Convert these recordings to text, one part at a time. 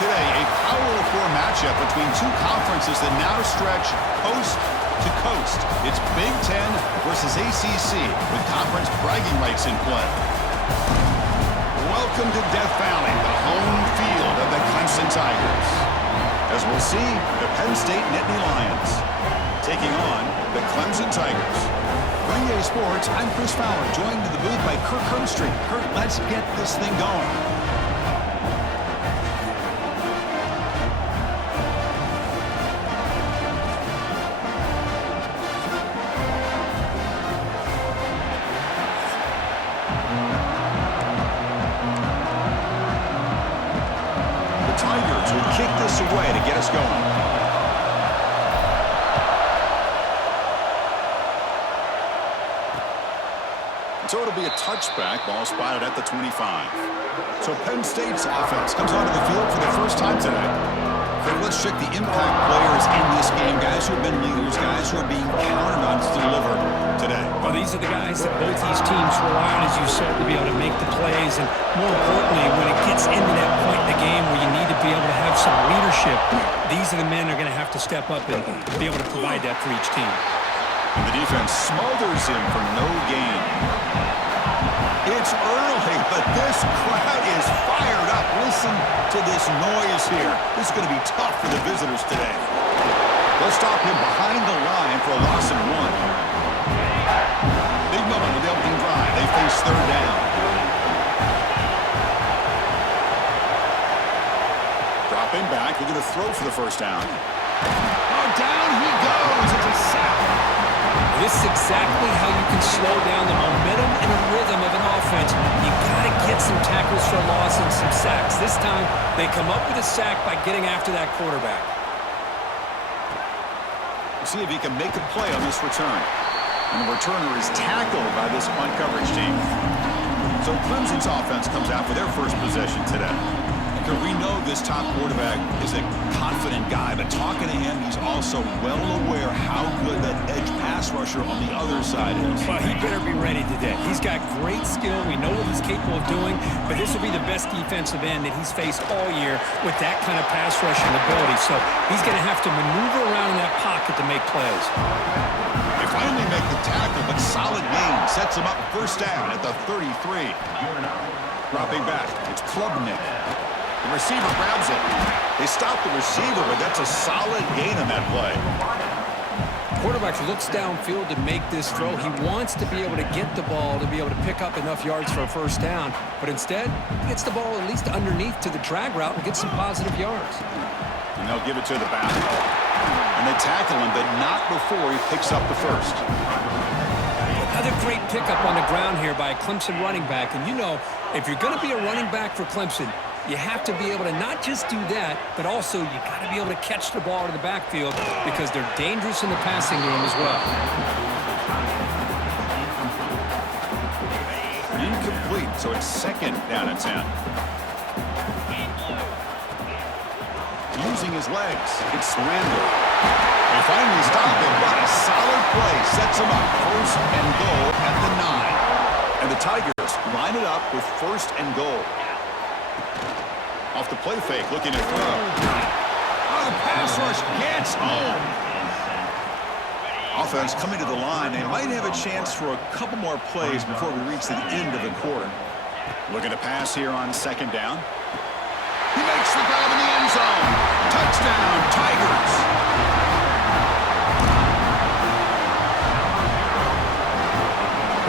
today, a Power 4 matchup between two conferences that now stretch coast to coast. It's Big Ten versus ACC with conference bragging rights in play. Welcome to Death Valley, the home field of the Clemson Tigers. As we'll see, the Penn State Nittany Lions taking on the Clemson Tigers. For EA Sports, I'm Chris Fowler, joined in the booth by Kirk Herbstreit. Kirk, let's get this thing going. Tigers will kick this away to get us going. So it'll be a touchback, ball spotted at the 25. So Penn State's offense comes onto the field for the first time today. But let's check the impact players in this game, guys who have been leaders, guys who are being counted on to deliver today. Well, these are the guys that both these teams rely on, as you said, to be able to make the plays. And more importantly, when it gets into that point in the game where you need to be able to have some leadership, these are the men that are going to have to step up and be able to provide that for each team. And the defense smothers him for no gain. It's early, but this crowd is fired up. Listen to this noise here. This is going to be tough for the visitors today. They'll stop him behind the line for a loss of 1. Big moment with the opening drive. They face third down. Dropping back. Looking to throw for the first down. Oh, down he goes. It's a sack. This is exactly how you can slow down the momentum and a rhythm of an offense. You've got to get some tackles for loss and some sacks. This time, they come up with a sack by getting after that quarterback. We'll see if he can make a play on this return. And the returner is tackled by this punt coverage team. So Clemson's offense comes out for their first possession today. We know this top quarterback is a confident guy, but talking to him, he's also well aware how good that edge pass rusher on the other side is. Well, he better be ready today. He's got great skill. We know what he's capable of doing, but this will be the best defensive end that he's faced all year with that kind of pass rushing ability. So he's going to have to maneuver around in that pocket to make plays. They finally make the tackle, but solid gain sets him up first down at the 33. Dropping back, it's Klubnik. The receiver grabs it. They stop the receiver, but that's a solid gain on that play. Quarterback looks downfield to make this throw. He wants to be able to get the ball to be able to pick up enough yards for a first down, but instead, he gets the ball at least underneath to the drag route and gets some positive yards. And they'll give it to the back. And they tackle him, but not before he picks up the first. Another great pickup on the ground here by a Clemson running back. And you know, if you're going to be a running back for Clemson, you have to be able to not just do that, but also you got to be able to catch the ball to the backfield because they're dangerous in the passing game as well. Incomplete, so it's second down and 10. Using his legs, it's Randall. They finally stop him, but a solid play sets him up first and goal at the 9. And the Tigers line it up with first and goal. Off the play fake, looking to throw. Oh, the pass rush gets home. Offense coming to the line. They might have a chance for a couple more plays before we reach the end of the quarter. Looking to pass here on second down. He makes the grab in the end zone. Touchdown, Tigers.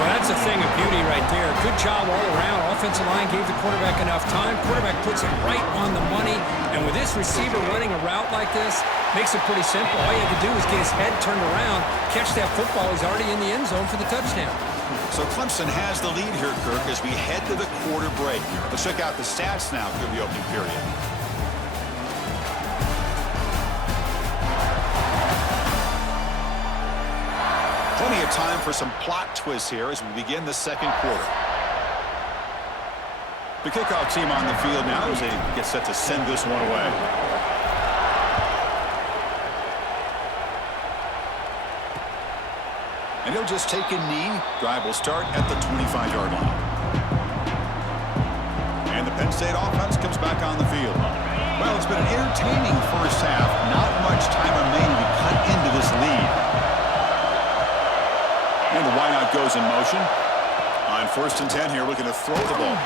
Well, that's a thing of beauty right there. Good job all around. Offensive line gave the quarterback enough time. Quarterback puts it right on the money. And with this receiver running a route like this, makes it pretty simple. All you have to do is get his head turned around, catch that football. He's already in the end zone for the touchdown. So Clemson has the lead here, Kirk, as we head to the quarter break. Let's check out the stats now through the opening period. Plenty of time for some plot twists here as we begin the second quarter. The kickoff team on the field now as they get set to send this one away. And he'll just take a knee. Drive will start at the 25-yard line. And the Penn State offense comes back on the field. Well, it's entertaining first half. Not much time remaining to cut into this lead. And the wideout goes in motion. On 1st and 10 here, looking to throw the ball.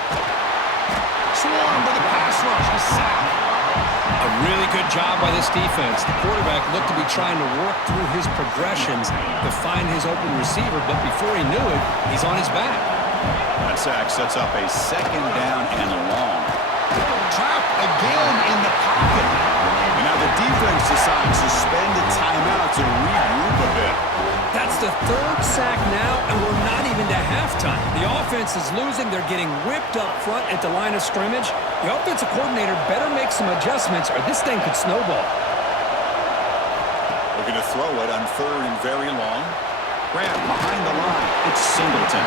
Swarm with a pass rush. He's sacked. A really good job by this defense. The quarterback looked to be trying to work through his progressions to find his open receiver, but before he knew it, he's on his back. That sack sets up a 2nd down and long. Trapped again in the pocket. And now the defense decides to spend a timeout to regroup a bit. That's the 3rd sack now, and we're not even to halftime. The offense is losing. They're getting whipped up front at the line of scrimmage. The offensive coordinator better make some adjustments, or this thing could snowball. Looking to throw it on 3rd and very long. Grant behind the line. It's Singleton.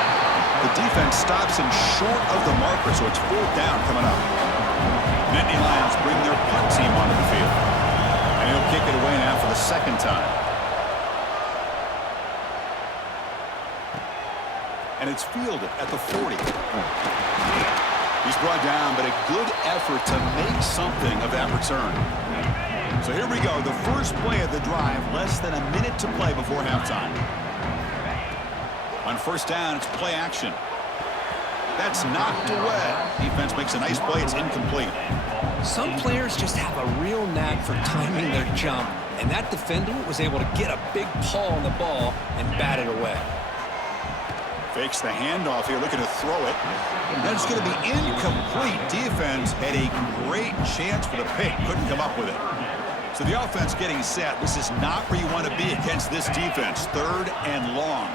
The defense stops him short of the marker, so it's 4th down coming up. Nittany Lions bring their punt team onto the field. And he'll kick it away now for the 2nd time. And it's fielded at the 40. He's brought down, but a good effort to make something of that return. So here we go, the first play of the drive, less than a minute to play before halftime. On 1st down, it's play action. That's knocked away. Defense makes a nice play. It's incomplete. Some players just have a real knack for timing their jump, and that defender was able to get a big paw on the ball and bat it away. Fakes the handoff here, looking to throw it. That's going to be incomplete. Defense had a great chance for the pick. Couldn't come up with it. So the offense getting set. This is not where you want to be against this defense. 3rd and long.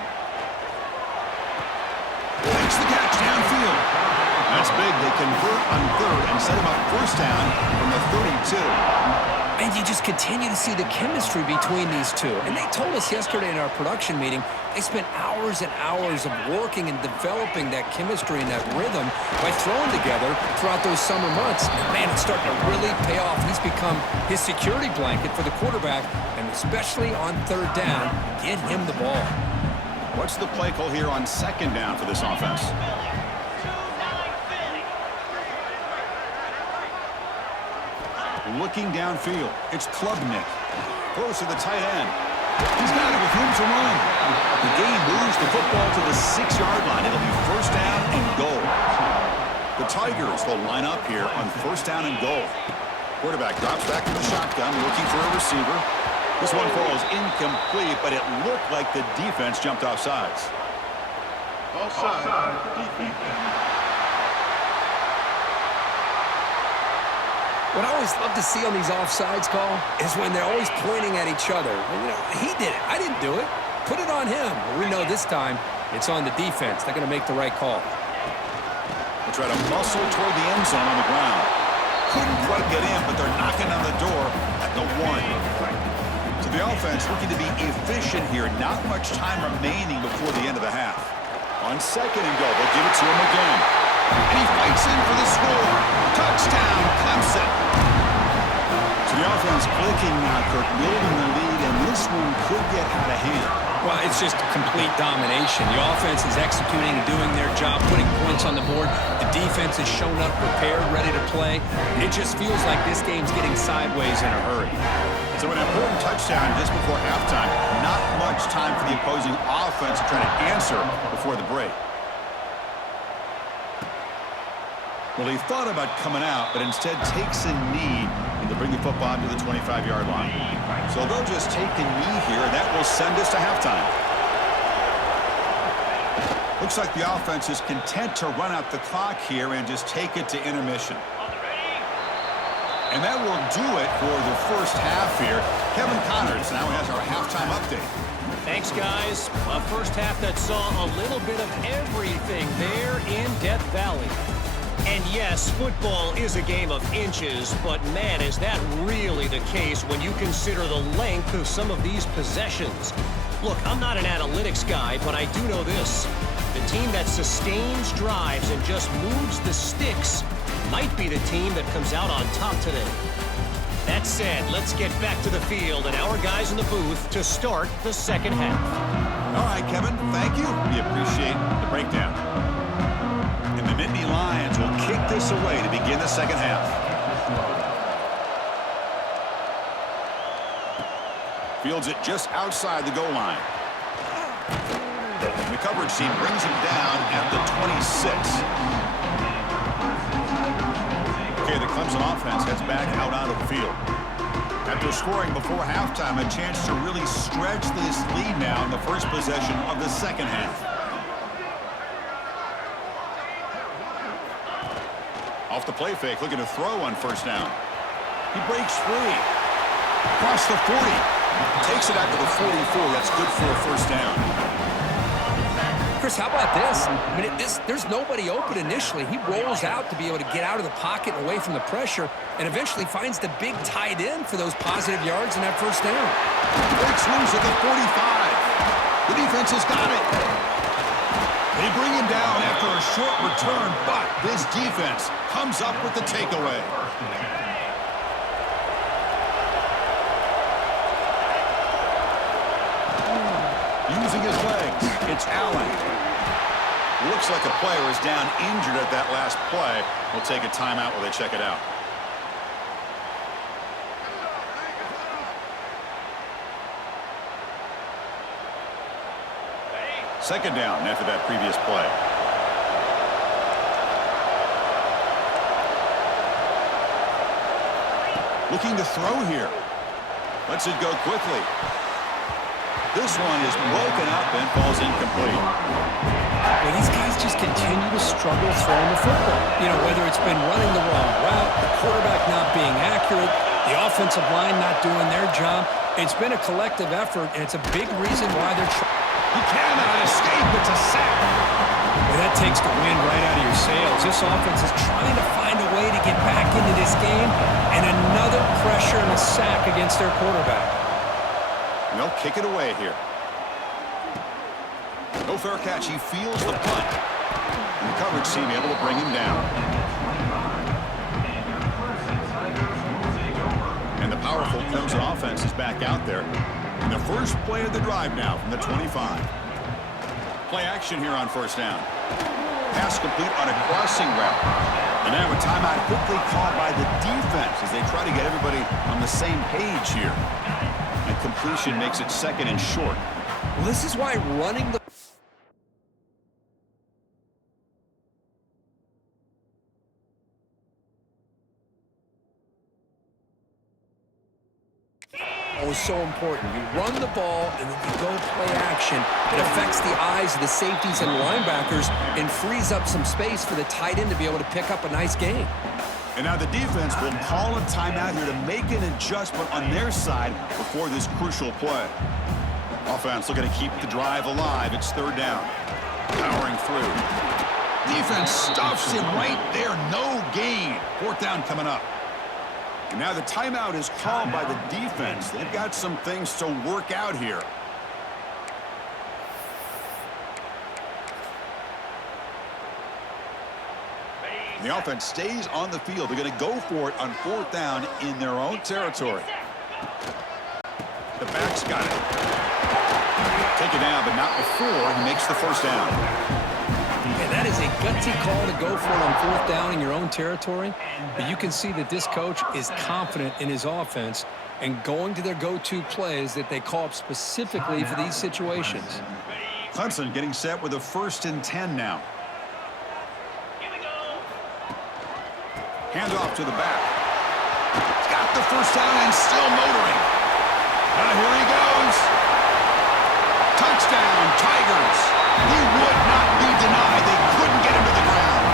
Makes the catch downfield. That's big. They convert on 3rd and set him up 1st down from the 32. And you just continue to see the chemistry between these two. And they told us yesterday in our production meeting, they spent hours and hours of working and developing that chemistry and that rhythm by throwing together throughout those summer months. And man, it's starting to really pay off. He's become his security blanket for the quarterback, and especially on 3rd down, get him the ball. What's the play call here on 2nd down for this offense? Looking downfield, it's Klubnik. Throws to the tight end. He's got it with room to run. The game moves the football to the 6-yard line. It'll be 1st down and goal. The Tigers will line up here on 1st down and goal. Quarterback drops back to the shotgun, looking for a receiver. This one falls incomplete, but it looked like the defense jumped off sides. Offside, defense. What I always love to see on these offsides call is when they're always pointing at each other. And, he did it. I didn't do it. Put it on him. We know this time it's on the defense. They're going to make the right call. They try to muscle toward the end zone on the ground. Couldn't quite get in, but they're knocking on the door at the 1. So the offense looking to be efficient here. Not much time remaining before the end of the half. On 2nd and goal, they'll give it to him again. And he fights in for the score. Touchdown, Clemson. So the offense clicking now, Kirk, building the lead, and this one could get out of hand. Well, it's just complete domination. The offense is executing and doing their job, putting points on the board. The defense has shown up prepared, ready to play. It just feels like this game's getting sideways in a hurry. So an important touchdown just before halftime. Not much time for the opposing offense to try to answer before the break. Well, he thought about coming out, but instead takes a knee and to bring the football to the 25-yard line. So they'll just take a knee here, and that will send us to halftime. Looks like the offense is content to run out the clock here and just take it to intermission. And that will do it for the first half here. Kevin Connors now has our halftime update. Thanks, guys. A first half that saw a little bit of everything there in Death Valley. And yes, football is a game of inches, but man, is that really the case when you consider the length of some of these possessions. Look, I'm not an analytics guy, but I do know this. The team that sustains drives and just moves the sticks might be the team that comes out on top today. That said, let's get back to the field and our guys in the booth to start the second half. All right, Kevin, thank you. We appreciate the breakdown. And the Nittany Lions will kick this away to begin the second half. Fields it just outside the goal line. And the coverage team brings him down at the 26. Okay, the Clemson offense heads back out onto the field. After scoring before halftime, a chance to really stretch this lead now in the first possession of the second half. Off the play fake, looking to throw on first down. He breaks free. Across the 40. Takes it out to the 44. That's good for a first down. Chris, how about this? I mean, there's nobody open initially. He rolls out to be able to get out of the pocket and away from the pressure and eventually finds the big tight end for those positive yards in that first down. Breaks loose at the 45. The defense has got it. They bring him down after a short return, but this defense comes up with the takeaway. Using his legs, it's Allen. Looks like a player is down injured at that last play. We'll take a timeout while they check it out. Second down after that previous play. Looking to throw here. Lets it go quickly. This one is broken up and falls incomplete. Well, these guys just continue to struggle throwing the football. You know, whether it's been running the wrong route, the quarterback not being accurate, the offensive line not doing their job. It's been a collective effort, and it's a big reason why they're trying. He cannot escape. It's a sack. Well, that takes the wind right out of your sails. This offense is trying to find a way to get back into this game, and another pressure and a sack against their quarterback. And they'll kick it away here. No fair catch. He feels the punt. And the coverage team able to bring him down. And the powerful Clemson offense is back out there. And the first play of the drive now from the 25. Play action here on first down. Pass complete on a crossing route. And now a timeout quickly called by the defense as they try to get everybody on the same page here. And completion makes it second and short. Well, this is why running the is so important. You run the ball and then you go play action. It affects the eyes of the safeties and linebackers and frees up some space for the tight end to be able to pick up a nice gain. And now the defense will call a timeout here to make an adjustment on their side before this crucial play. Offense looking to keep the drive alive. It's third down. Powering through. Defense stuffs him right there. No gain. Fourth down coming up. And now the timeout is called by the defense. They've got some things to work out here. And the offense stays on the field. They're going to go for it on fourth down in their own territory. The back's got it. Take it down, but not before he makes the first down. Yeah, that is a gutsy call to go for it on fourth down in your own territory. But you can see that this coach is confident in his offense and going to their go-to plays that they call up specifically for these situations. Clemson getting set with a 1st and 10 now. Handoff to the back. He's got the first down and still motoring. Now here he goes. Touchdown, Tigers. He would not be denied. They couldn't get him to the ground.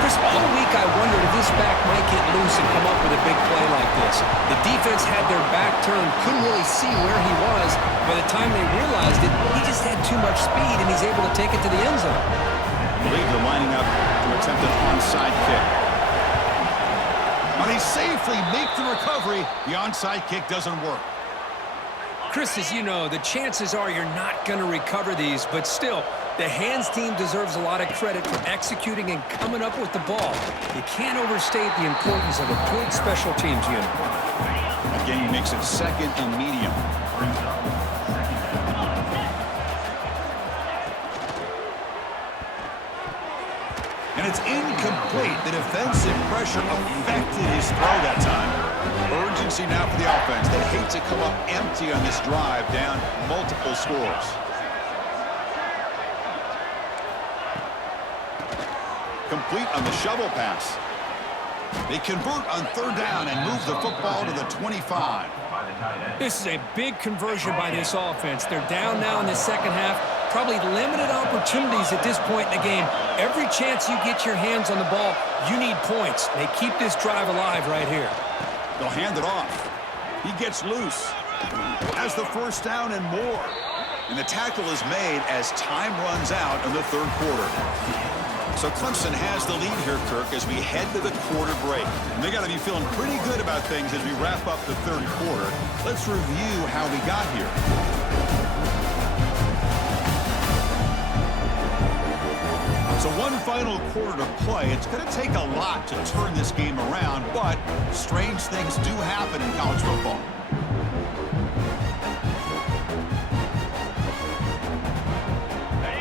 Chris, all week I wondered if this back might get loose and come up with a big play like this. The defense had their back turned, couldn't really see where he was. By the time they realized it, he just had too much speed, and he's able to take it to the end zone. I believe they're lining up to attempt an onside kick. But they safely make the recovery. The onside kick doesn't work. Chris, as you know, the chances are you're not going to recover these, but still, the hands team deserves a lot of credit for executing and coming up with the ball. You can't overstate the importance of a good special teams unit. Again, he makes it second and medium. And it's incomplete. The defensive pressure affected his throw that time. Urgent urgency now for the offense. They hate to come up empty on this drive, down multiple scores. Complete on the shovel pass. They convert on third down and move the football to the 25. This is a big conversion by this offense. They're down now in the second half. Probably limited opportunities at this point in the game. Every chance you get your hands on the ball, you need points. They keep this drive alive right here. They'll hand it off. He gets loose. Has the first down and more. And the tackle is made as time runs out in the third quarter. So Clemson has the lead here, Kirk, as we head to the quarter break. And they got to be feeling pretty good about things as we wrap up the third quarter. Let's review how we got here. So one final quarter to play. It's going to take a lot to turn this game around, but strange things do happen in college football.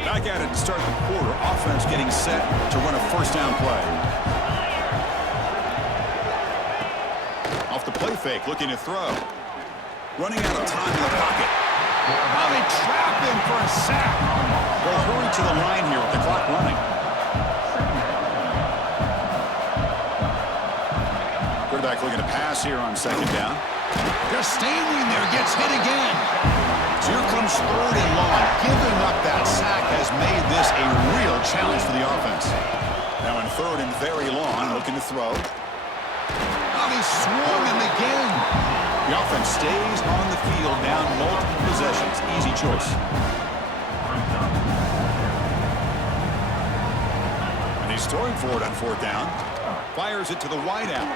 Back at it to start the quarter. Offense getting set to run a first down play. Off the play fake, looking to throw. Running out of time in the pocket. Oh, they trap him for a sack. They'll hurry to the line here with the clock running. Quarterback looking to pass here on second down. Just standing there, gets hit again. So here comes third and long. Giving up that sack has made this a real challenge for the offense. Now in third and very long, looking to throw. Oh, he swung him again. The offense stays on the field, down multiple possessions. Easy choice. And he's throwing for it on fourth down. Fires it to the wideout.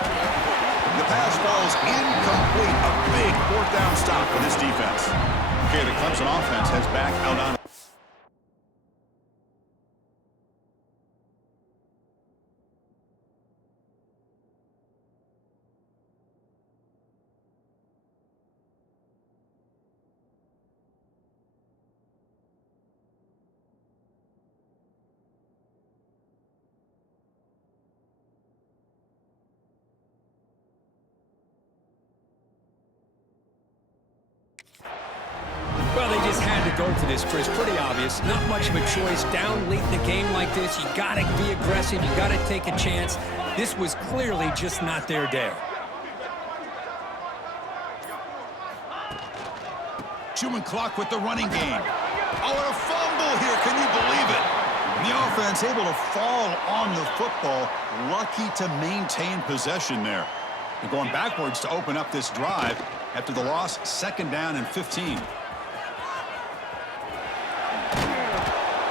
The pass falls incomplete. A big fourth down stop for this defense. Okay, the Clemson offense heads back out on. Well, they just had to go for this, Chris. Pretty obvious. Not much of a choice. Down late in the game like this, you got to be aggressive. You got to take a chance. This was clearly just not their day. Chewing clock with the running game. Oh, and a fumble here. Can you believe it? And the offense able to fall on the football. Lucky to maintain possession there. They're going backwards to open up this drive after the loss. Second down and 15.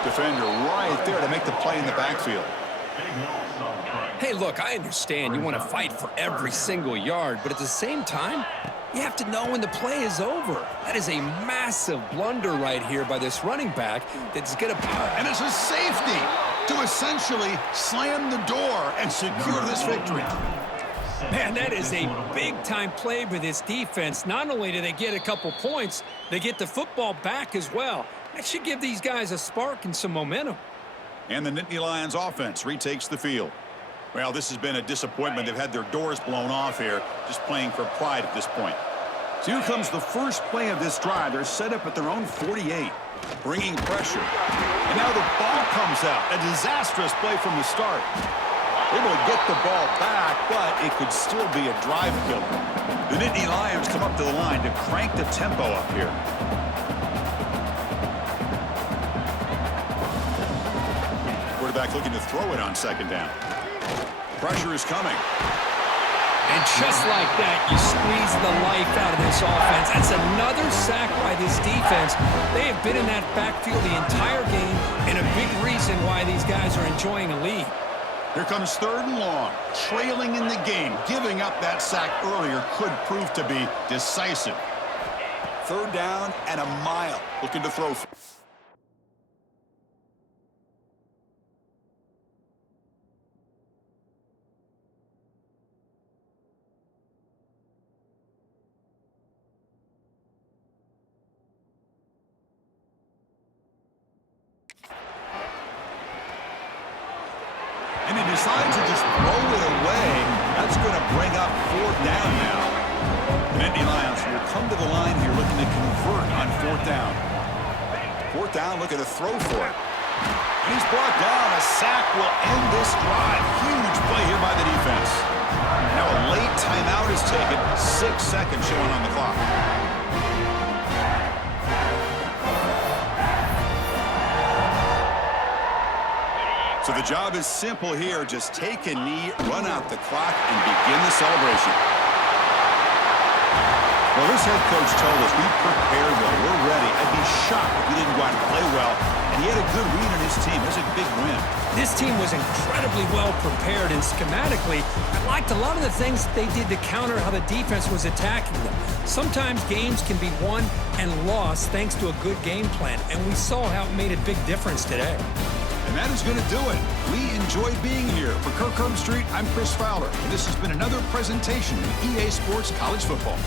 Defender right there to make the play in the backfield. Hey, look, I understand you want to fight for every single yard, but at the same time, you have to know when the play is over. That is a massive blunder right here by this running back that's going to... And it's a safety to essentially slam the door and secure this victory. Man, that is a big-time play by this defense. Not only do they get a couple points, they get the football back as well. That should give these guys a spark and some momentum. And the Nittany Lions offense retakes the field. Well, this has been a disappointment. They've had their doors blown off here, just playing for pride at this point. So here comes the first play of this drive. They're set up at their own 48, bringing pressure. And now the ball comes out. A disastrous play from the start. Able to get the ball back, but it could still be a drive killer. The Nittany Lions come up to the line to crank the tempo up here. Quarterback looking to throw it on second down. Pressure is coming. And just like that, you squeeze the life out of this offense. That's another sack by this defense. They have been in that backfield the entire game, and a big reason why these guys are enjoying a lead. Here comes third and long, trailing in the game. Giving up that sack earlier could prove to be decisive. Third down and a mile. Looking to throw. And he decides to just throw it away. That's going to bring up fourth down now. Nittany Lions will come to the line here looking to convert on 4th down. 4th down, looking to throw for it. And he's brought down. A sack will end this drive. Huge play here by the defense. Now a late timeout is taken. 6 seconds showing on the clock. So the job is simple here. Just take a knee, run out the clock, and begin the celebration. Well, this head coach told us we prepared well. We're ready. I'd be shocked if we didn't go out and play well. And he had a good read on his team. It was a big win. This team was incredibly well prepared, and schematically, I liked a lot of the things that they did to counter how the defense was attacking them. Sometimes games can be won and lost thanks to a good game plan, and we saw how it made a big difference today. And that is going to do it. We enjoyed being here. For Kirk Street, I'm Chris Fowler, and this has been another presentation of EA Sports College Football.